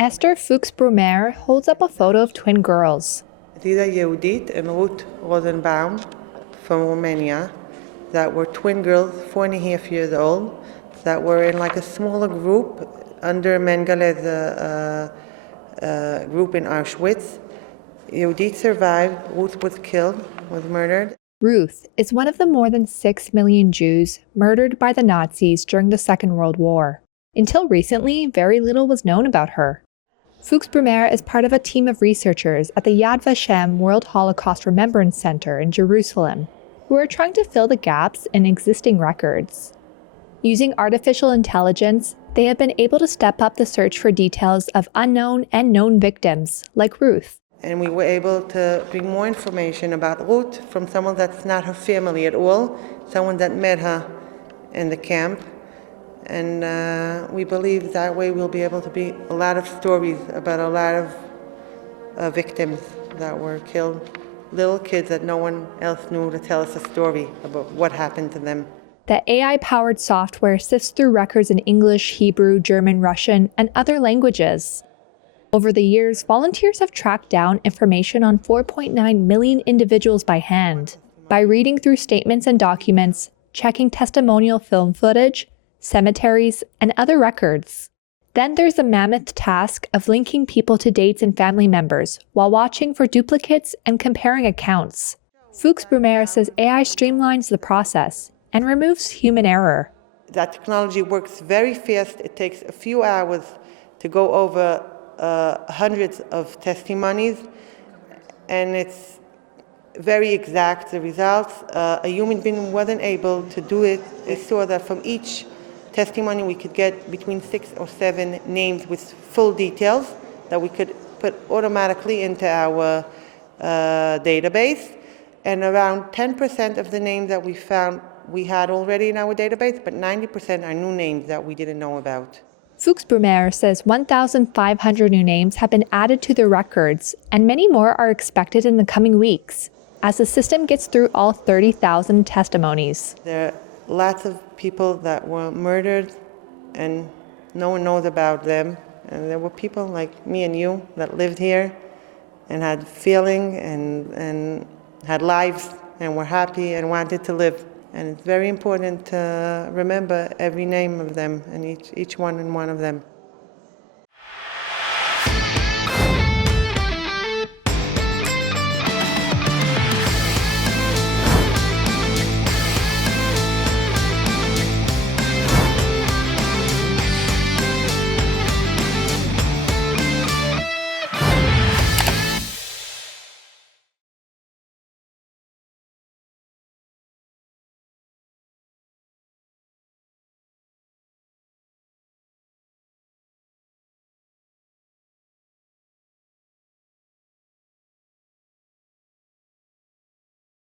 Esther Fuchs-Brumer holds up a photo of twin girls. These are Yehudit and Ruth Rosenbaum from Romania that were twin girls, 4.5 years old, that were in like a smaller group under Mengele's group in Auschwitz. Yehudit survived. Ruth was killed, was murdered. Ruth is one of the more than 6 million Jews murdered by the Nazis during the Second World War. Until recently, very little was known about her. Fuchs-Brumer is part of a team of researchers at the Yad Vashem World Holocaust Remembrance Center in Jerusalem, who are trying to fill the gaps in existing records. Using artificial intelligence, they have been able to step up the search for details of unknown and known victims, like Ruth. And we were able to bring more information about Ruth from someone that's not her family at all, someone that met her in the camp. And we believe that way we'll be able to be a lot of stories about a lot of victims that were killed, little kids that no one else knew to tell us a story about what happened to them. The AI-powered software sifts through records in English, Hebrew, German, Russian, and other languages. Over the years, volunteers have tracked down information on 4.9 million individuals by hand, by reading through statements and documents, checking testimonial film footage, cemeteries, and other records. Then there's the mammoth task of linking people to dates and family members while watching for duplicates and comparing accounts. Fuchs-Brumer says AI streamlines the process and removes human error. That technology works very fast. It takes a few hours to go over hundreds of testimonies, and it's very exact, the results. A human being wasn't able to do it. They saw that from each testimony we could get between 6 or 7 names with full details that we could put automatically into our database, and around 10% of the names that we found we had already in our database, but 90% are new names that we didn't know about. Fuchs-Brumer says 1,500 new names have been added to the records, and many more are expected in the coming weeks, as the system gets through all 30,000 testimonies. There are lots of people that were murdered, and no one knows about them. And there were people like me and you that lived here and had feeling and had lives and were happy and wanted to live. And it's very important to remember every name of them and each one and one of them.